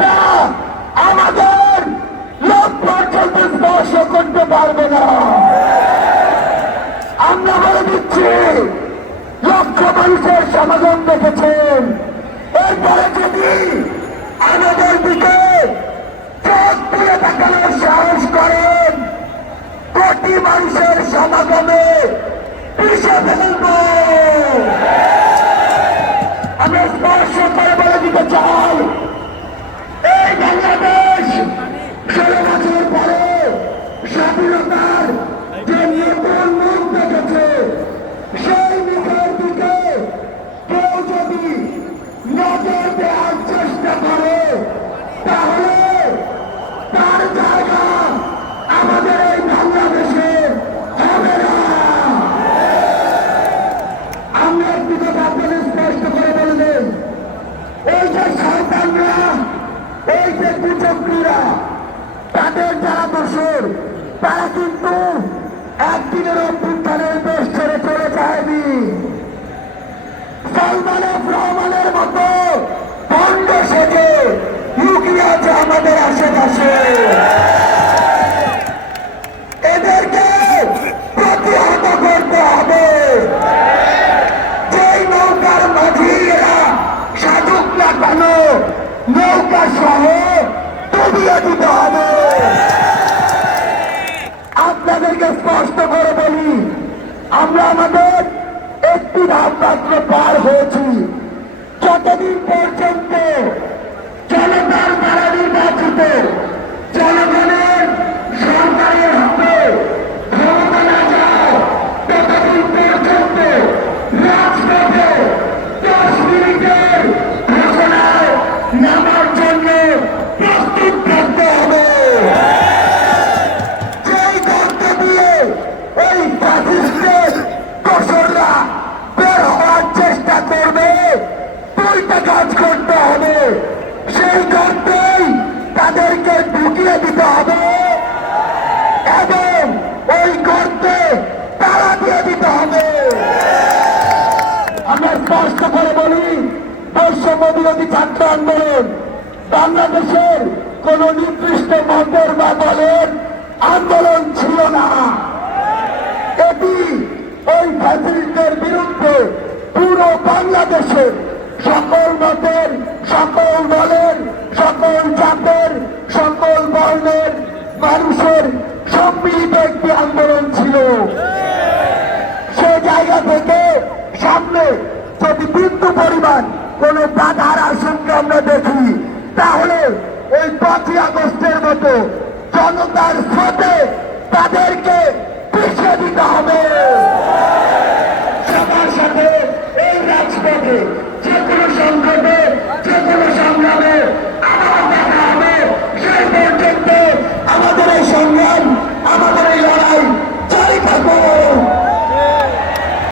না, আমাদের লক্ষ্যকে স্পর্শ করতে পারবে না। আমরা বলে দিচ্ছি লক্ষ মানুষের সমাগম দেখেছেন। এরপরে যদি আমাদের দিকে চোখ তুলে তাকানোর সাহস করেন কোটি মানুষের সমাগমে পিছিয়ে ফেলেন এই যে কুচক্রীরা তাদের যারা দোষর, তারা কিন্তু একদিনের অভ্যুত্থানের দেশ ছেড়ে চলে যায়নি। সালমানের মতো ভণ্ড সেজে লুকিয়ে আছে আমাদের আশেপাশে। করে বলি আমরা আমাদের একটি ধাপ পার হয়েছি। যতদিন পর্যন্ত জনতার দ্বারা নির্বাচিত দুইটা কাজ করতে হবে। সেই গর্তেই তাদেরকে ঢুকিয়ে দিতে হবে। এবং ওই গর্তে তালা দিয়ে দিতে হবে। আমরা স্পষ্ট করে বলি, বৈষম্য বিরোধী ছাত্র আন্দোলন বাংলাদেশের কোন নির্দিষ্ট মতের বা দলের আন্দোলন ছিল না। এটি ওই ফ্যাসিলিটির বিরুদ্ধে পুরো বাংলাদেশের সকল মতের সকল দলের, সকল জাতের, সকল বর্ণের, মানুষের সম্মিলিত একটি আন্দোলন ছিল। সে জায়গা থেকে সামনে যদি বিন্দু পরিমাণ কোন বাধার আশঙ্কা আমরা দেখি, তাহলে ওই পাঁচই আগস্টের মতো জনতার সাথে তাদেরকে পিছিয়ে